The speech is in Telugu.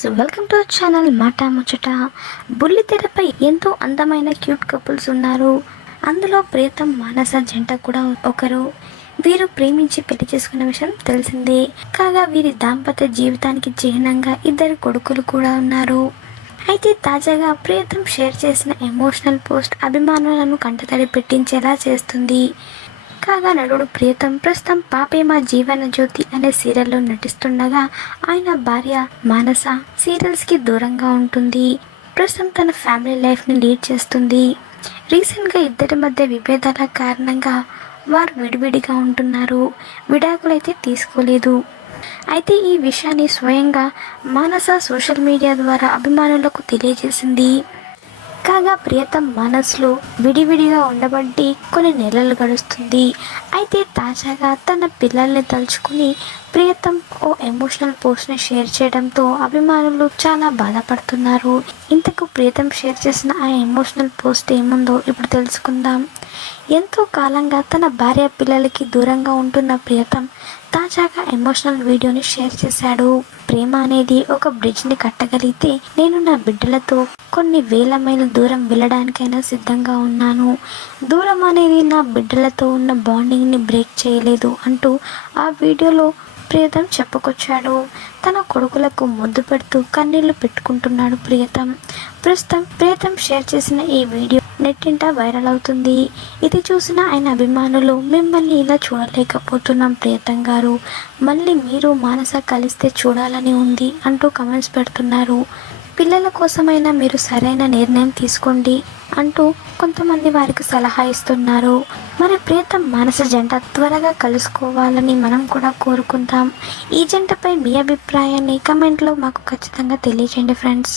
సో వెల్కమ్ టు ఛానల్ మాట ముచ్చట బుల్లి తెరపై ఎంతో అందమైన క్యూట్ కపుల్స్ ఉన్నారు. అందులో ప్రియతం మానస జంట కూడా ఒకరు. వీరు ప్రేమించి పెళ్ళి చేసుకున్న విషయం తెలిసిందే. కాగా వీరి దాంపత్య జీవితానికి చిహ్నంగా ఇద్దరు కొడుకులు కూడా ఉన్నారు. అయితే తాజాగా ప్రియతం షేర్ చేసిన ఎమోషనల్ పోస్ట్ అభిమానులను కంటతడి పెట్టించేలా చేస్తుంది. కాగా నటుడు ప్రియతం? ప్రస్తుతం పాపే మా జీవన జ్యోతి అనే సీరియల్లో నటిస్తుండగా ఆయన భార్య మానస సీరియల్స్కి దూరంగా ఉంటుంది. ప్రస్తుతం తన ఫ్యామిలీ లైఫ్ని లీడ్ చేస్తుంది. రీసెంట్గా ఇద్దరి మధ్య విభేదాల కారణంగా వారు విడివిడిగా ఉంటున్నారు. విడాకులైతే తీసుకోలేదు. అయితే ఈ విషయాన్ని స్వయంగా మానస సోషల్ మీడియా ద్వారా అభిమానులకు తెలియజేసింది. కాగా ప్రియతం మనసులో విడివిడిగా ఉండబట్టి కొన్ని నెలలు గడుస్తుంది. అయితే తాజాగా తన పిల్లల్ని తలుచుకుని ప్రియతం ఓ ఎమోషనల్ పోస్ట్ని షేర్ చేయడంతో అభిమానులు చాలా బాధపడుతున్నారు. ఇంతకు ప్రియతం షేర్ చేసిన ఆ ఎమోషనల్ పోస్ట్ ఏముందో ఇప్పుడు తెలుసుకుందాం. ఎంతో కాలంగా తన భార్య పిల్లలకి దూరంగా ఉంటున్న ప్రియతం తాజాగా ఎమోషనల్ వీడియోని షేర్ చేశాడు. ప్రేమ అనేది ఒక బ్రిడ్జ్ని కట్టగలిగితే నేను నా బిడ్డలతో కొన్ని వేల మైలు దూరం వెళ్ళడానికైనా సిద్ధంగా ఉన్నాను. దూరం అనేది నా బిడ్డలతో ఉన్న బాండింగ్ని బ్రేక్ చేయలేదు అంటూ ఆ వీడియోలో ప్రియతం చెప్పుకొచ్చాడు. తన కొడుకులకు ముద్దు పెడుతూ కన్నీళ్ళు పెట్టుకుంటున్నాడు ప్రియతం. ప్రస్తుతం ప్రియతం షేర్ చేసిన ఈ వీడియో నెట్టింట వైరల్ అవుతుంది. ఇది చూసిన ఆయన అభిమానులు మిమ్మల్ని ఇలా చూడలేకపోతున్నాం ప్రియతం గారు. మళ్ళీ మీరు మానస కలిస్తే చూడాలని ఉంది అంటూ కమెంట్స్ పెడుతున్నారు. పిల్లల కోసమైనా మీరు సరైన నిర్ణయం తీసుకోండి అంటూ కొంతమంది వారికి సలహా ఇస్తున్నారు. మరి ప్రియతం మానస జంట త్వరగా కలుసుకోవాలని మనం కూడా కోరుకుంటాం ఈ జంటపై మీ అభిప్రాయాన్ని కమెంట్లో మాకు ఖచ్చితంగా తెలియజేయండి ఫ్రెండ్స్